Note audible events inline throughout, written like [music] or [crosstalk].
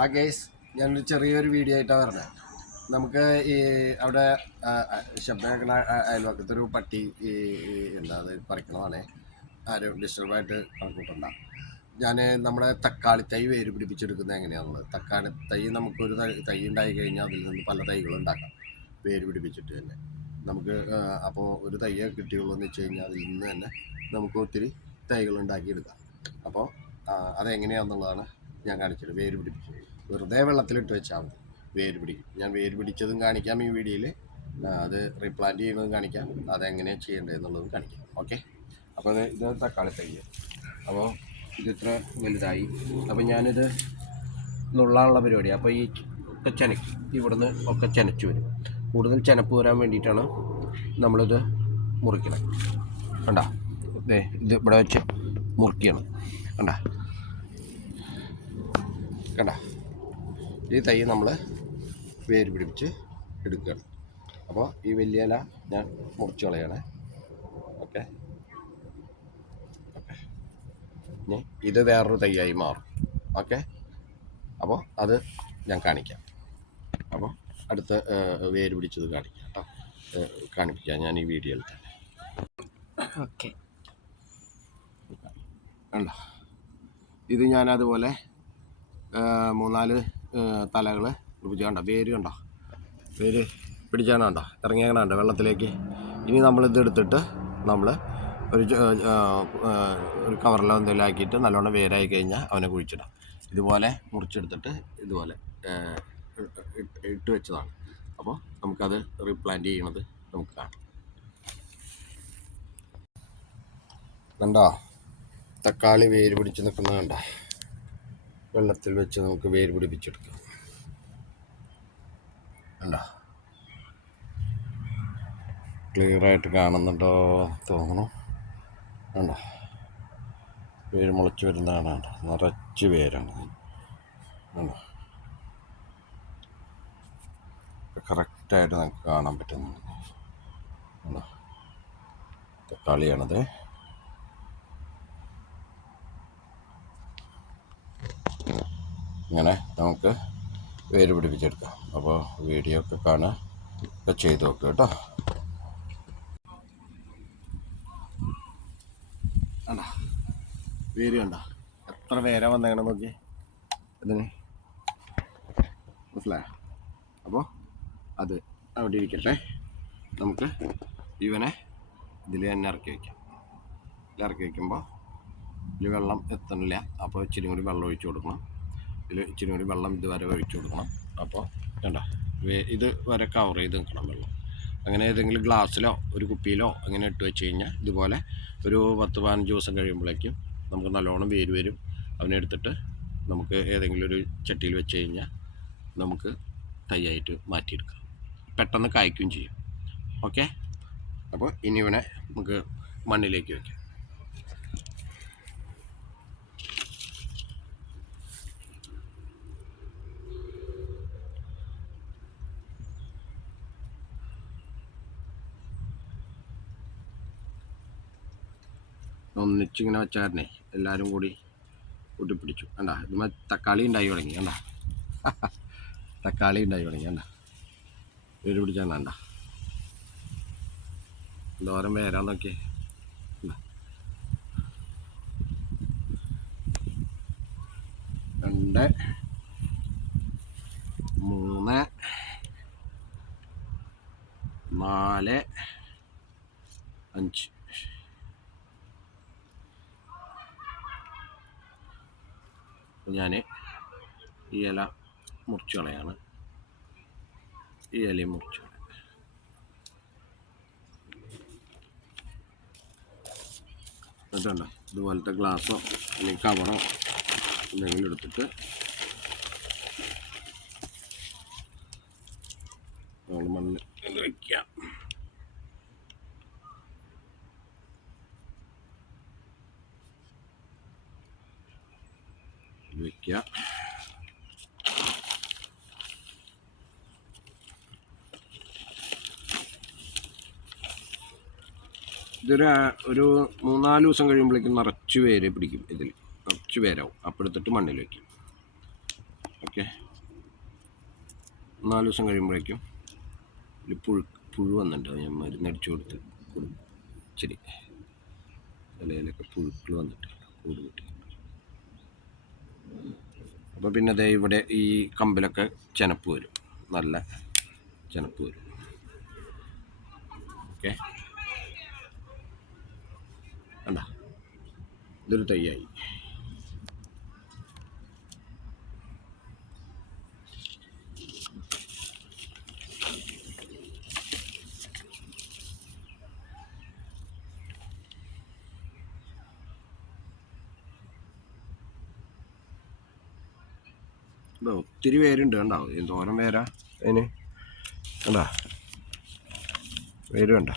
ആ കേസ് ഞാനൊരു ചെറിയൊരു വീഡിയോ ആയിട്ടാണ് പറഞ്ഞത് നമുക്ക് ഈ അവിടെ ശബ്ദം അയൽവക്കത്തൊരു പട്ടി ഈ എന്താ അത് പറിക്കണതാണ്. ആരും ഡിസ്റ്റർബായിട്ട് കണക്കൂട്ടണ്ട ഞാൻ നമ്മുടെ തക്കാളി തൈ വേര് പിടിപ്പിച്ചെടുക്കുന്നത് എങ്ങനെയാണുള്ളത് തക്കാളി തൈ നമുക്കൊരു തൈ തൈ ഉണ്ടായി കഴിഞ്ഞാൽ അതിൽ നിന്ന് പല തൈകളും ഉണ്ടാക്കാം. വേര് പിടിപ്പിച്ചിട്ട് തന്നെ. നമുക്ക് അപ്പോൾ ഒരു തൈയെ കിട്ടിയുള്ളൂ എന്ന് വെച്ച് കഴിഞ്ഞാൽ അതിൽ നിന്ന് തന്നെ നമുക്ക് ഒത്തിരി തൈകൾ ഉണ്ടാക്കിയെടുക്കാം. അപ്പോൾ അതെങ്ങനെയാണെന്നുള്ളതാണ് ഞാൻ കാണിച്ചത്. വേര് പിടിപ്പിച്ചത്. വെറുതെ വെള്ളത്തിലിട്ട് വെച്ചാൽ മതി. വേര് പിടിക്കും ഞാൻ വേര് പിടിച്ചതും കാണിക്കാം ഈ വീഡിയോയിൽ. അത് റീപ്ലാന്റ് ചെയ്യുന്നതും കാണിക്കാം. അതെങ്ങനെയാണ് ചെയ്യേണ്ടത് എന്നുള്ളതും കാണിക്കാം. ഓക്കെ? അപ്പോൾ ഇത് തക്കാളി തൈ അപ്പോൾ ഇതിത്ര വലുതായി. അപ്പോൾ ഞാനിത് നുള്ളാനുള്ള പരിപാടി അപ്പോൾ ഈ ഒക്കെ ചെനയ്ക്കും. ഇവിടുന്ന് ഒക്കെ ചനച്ചു വരും. കൂടുതൽ ചെനപ്പ് വരാൻ വേണ്ടിയിട്ടാണ് നമ്മളിത് മുറിക്കണം കണ്ട? ഇത് ഇവിടെ വെച്ച് മുറിക്കണം കണ്ട? കണ്ട? ഈ തൈ നമ്മൾ വേര് പിടിപ്പിച്ച് എടുക്കുകയാണ്. അപ്പോൾ ഈ വലിയ ഇല ഞാൻ മുറിച്ച് കളയാണ്. ഓക്കെ. ഓക്കെ. ഇനി ഇത് വേറൊരു തൈയായി മാറും. ഓക്കെ. അപ്പോൾ അത് ഞാൻ കാണിക്കാം. അപ്പോൾ അടുത്ത വേര് പിടിച്ചത് കാണിക്കാം കേട്ടോ. കാണിപ്പിക്കാം ഞാൻ ഈ വീഡിയോയിൽ തന്നെ. ഓക്കെ. കണ്ടോ? ഇത് ഞാൻ അതുപോലെ മൂന്നാൽ തലകൾ പിടിച്ച് കണ്ടോ? വേര് കണ്ടോ? വേര് പിടിച്ചാണ് കണ്ടോ? ഇറങ്ങിയാണ് കണ്ടോ വെള്ളത്തിലേക്ക്? ഇനി നമ്മളിതെടുത്തിട്ട് നമ്മൾ ഒരു ഒരു കവറിലോ എന്തെങ്കിലും ആക്കിയിട്ട് നല്ലോണം വേരായി കഴിഞ്ഞാൽ അവനെ കുഴിച്ചിടാം. ഇതുപോലെ മുറിച്ചെടുത്തിട്ട് ഇതുപോലെ ഇട്ട് വെച്ചതാണ്. അപ്പോൾ നമുക്കത് റീപ്ലാന്റ് ചെയ്യണത് നമുക്ക് കാണാം. കണ്ടോ? തക്കാളി വേര് പിടിച്ച് നിൽക്കുന്നത് കണ്ട? വെള്ളത്തിൽ വെച്ച് നമുക്ക് വേര് പിടിപ്പിച്ചെടുക്കാം. ക്ലിയർ ആയിട്ട് കാണുന്നുണ്ടോ തോന്നുന്നു. കണ്ടോ? വേര് മുളച്ച് വരുന്നതാണ് നിറച്ച് വേരാണ്. കണ്ടോ? കറക്റ്റായിട്ട് നമുക്ക് കാണാൻ പറ്റുന്നുണ്ട്. കണ്ടോ? തക്കാളിയാണത്. നമുക്ക് വേര് പിടിപ്പിച്ചെടുക്കാം. അപ്പോൾ വീഡിയോ ഒക്കെ കാണുക. ഒക്കെ ചെയ്ത് നോക്കുക കേട്ടോ. കണ്ട? വേര് കണ്ട? എത്ര വേര വന്നേക്കണം നോക്കി? ഇതിന് മനസ്സിലായ? അപ്പോൾ അത് അവിടെ ഇരിക്കട്ടെ. നമുക്ക് ഇവനെ ഇതിൽ തന്നെ ഇറക്കി വയ്ക്കാം. ഇറക്കി വയ്ക്കുമ്പോൾ ഇതിൽ വെള്ളം എത്തണില്ല. അപ്പോൾ ഇച്ചിരി കൂടി വെള്ളം ഒഴിച്ചു കൊടുക്കണം. ഇതിൽ ഇച്ചിരി കൂടി വെള്ളം ഇതുവരെ ഒഴിച്ചു കൊടുക്കണം. അപ്പോൾ വേണ്ട ഇത് വരെ കവർ ചെയ്ത് നിൽക്കണം വെള്ളം. അങ്ങനെ ഏതെങ്കിലും ഗ്ലാസ്സിലോ ഒരു കുപ്പിയിലോ അങ്ങനെ ഇട്ട് വെച്ച് കഴിഞ്ഞാൽ ഇതുപോലെ ഒരു പത്ത് പതിനഞ്ച് ദിവസം കഴിയുമ്പോഴേക്കും നമുക്ക് നല്ലോണം വേര് വരും. അവനെ എടുത്തിട്ട് നമുക്ക് ഏതെങ്കിലും ഒരു ചട്ടിയിൽ വെച്ച് കഴിഞ്ഞാൽ നമുക്ക് തൈയായിട്ട് മാറ്റിയെടുക്കാം. പെട്ടെന്ന് കായ്ക്കുകയും ചെയ്യും. ഓക്കെ? അപ്പോൾ ഇനി ഇവനെ നമുക്ക് മണ്ണിലേക്ക് വയ്ക്കാം. ഒന്നിച്ചിങ്ങനെ വെച്ചായിരുന്നേ. എല്ലാവരും കൂടി കൂട്ടിപ്പിടിച്ചു. കണ്ട ഇതുമ തക്കാളി ഉണ്ടായി തുടങ്ങി കണ്ട. [laughs] തക്കാളി ഉണ്ടായി തുടങ്ങി കണ്ട. വേര് പിടിച്ചാൽ കണ്ട എന്തോരം വേരാ നോക്കിയേ? രണ്ട് മൂന്ന് നാല് അഞ്ച്. ഞാൻ ഈ ഇല മുറിച്ച് കളയാണ് ഈ ഇലയും മുറിച്ച് കളയാം. എന്നിട്ടുണ്ടോ ഇതുപോലത്തെ ഗ്ലാസ്സോ അല്ലെങ്കിൽ കവറോ എന്തെങ്കിലും എടുത്തിട്ട് നമ്മൾ മണ്ണ് വയ്ക്കാം വയ്ക്കുക ഇതൊരു ഒരു മൂന്നാൽ ദിവസം കഴിയുമ്പോഴേക്കും നിറച്ച് പേര് പിടിക്കും ഇതിൽ. നിറച്ച് പേരാവും അപ്പോൾ മണ്ണിൽ വയ്ക്കും. ഓക്കെ. നാല് ദിവസം കഴിയുമ്പോഴേക്കും ഇതിൽ പുഴു പുഴു വന്നിട്ടുണ്ട്. ഞാൻ മരുന്നടിച്ചു കൊടുത്ത് ഇച്ചിരി ഇലയിലൊക്കെ പുഴുക്കൾ വന്നിട്ട് കൂട് കിട്ടി. അപ്പോൾ പിന്നെ ദേ ഇവിടെ ഈ കമ്പിലൊക്കെ ചെനപ്പ് വരും. നല്ല ചെനപ്പ് വരും. ഓക്കെ. കണ്ട? ഇതൊരു തൈയായി ഇവിടെ ഒത്തിരി പേരുണ്ട് കണ്ടോ? എന്തോരം പേരാ അതിന് കണ്ടാ? പേര് കണ്ട?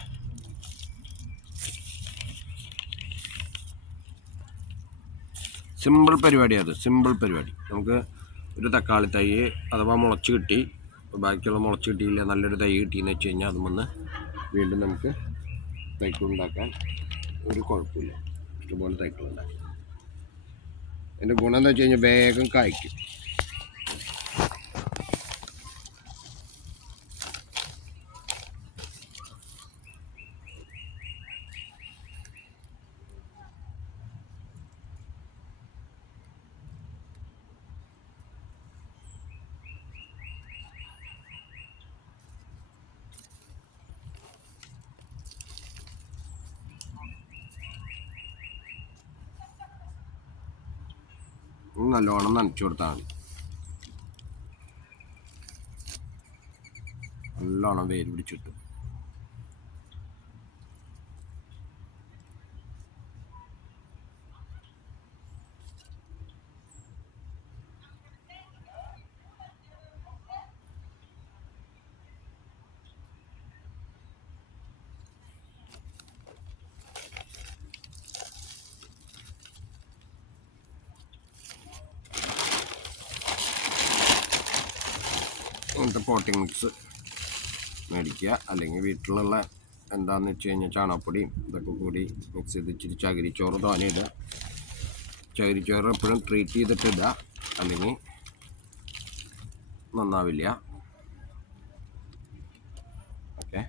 സിമ്പിൾ പരിപാടിയാണ് അത് സിമ്പിൾ പരിപാടി. നമുക്ക് ഒരു തക്കാളി തൈ അഥവാ മുളച്ച് കിട്ടി ബാക്കിയുള്ള മുളച്ച് കിട്ടിയില്ല നല്ലൊരു തൈ കിട്ടിയെന്ന് വെച്ച് കഴിഞ്ഞാൽ അത് വന്ന് വീണ്ടും നമുക്ക് തൈക്കുണ്ടാക്കാൻ ഒരു കുഴപ്പമില്ല. ഇഷ്ടംപോലെ തൈക്കുണ്ടാക്കാം അതിന്റെ ഗുണം എന്താ വെച്ച് കഴിഞ്ഞാൽ വേഗം കായ്ക്കും. നല്ലോണം നനച്ചു കൊടുത്താൽ മതി. നല്ലോണം വേര് പിടിച്ചിട്ടു. ഇങ്ങനത്തെ പോട്ടിംഗ് മിക്സ് മേടിക്കുക. അല്ലെങ്കിൽ വീട്ടിലുള്ള എന്താണെന്ന് വെച്ച് കഴിഞ്ഞാൽ ചാണകപ്പൊടിയും ഇതൊക്കെ കൂടി മിക്സ് ചെയ്ത് ഇച്ചിരി ചകിരിച്ചോറ് തോനെ ചകിരിച്ചോറ് എപ്പോഴും ട്രീറ്റ് ചെയ്തിട്ട് ഇടുക. അല്ലെങ്കിൽ നന്നാവില്ല. ഓക്കെ.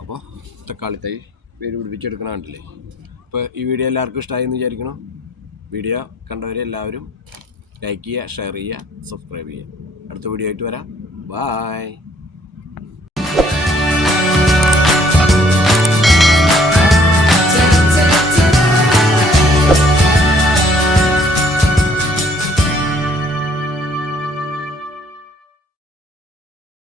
അപ്പോൾ തക്കാളി തൈ വേര് പിടിപ്പിച്ചെടുക്കണ അപ്പോൾ ഈ വീഡിയോ എല്ലാവർക്കും ഇഷ്ടമായി എന്ന് വിചാരിക്കണം വീഡിയോ കണ്ടവരെ എല്ലാവരും ലൈക്ക് ചെയ്യുക ഷെയർ ചെയ്യുക സബ്സ്ക്രൈബ് ചെയ്യുക. അടുത്ത വീഡിയോ ആയിട്ട് വരാം. ബായ്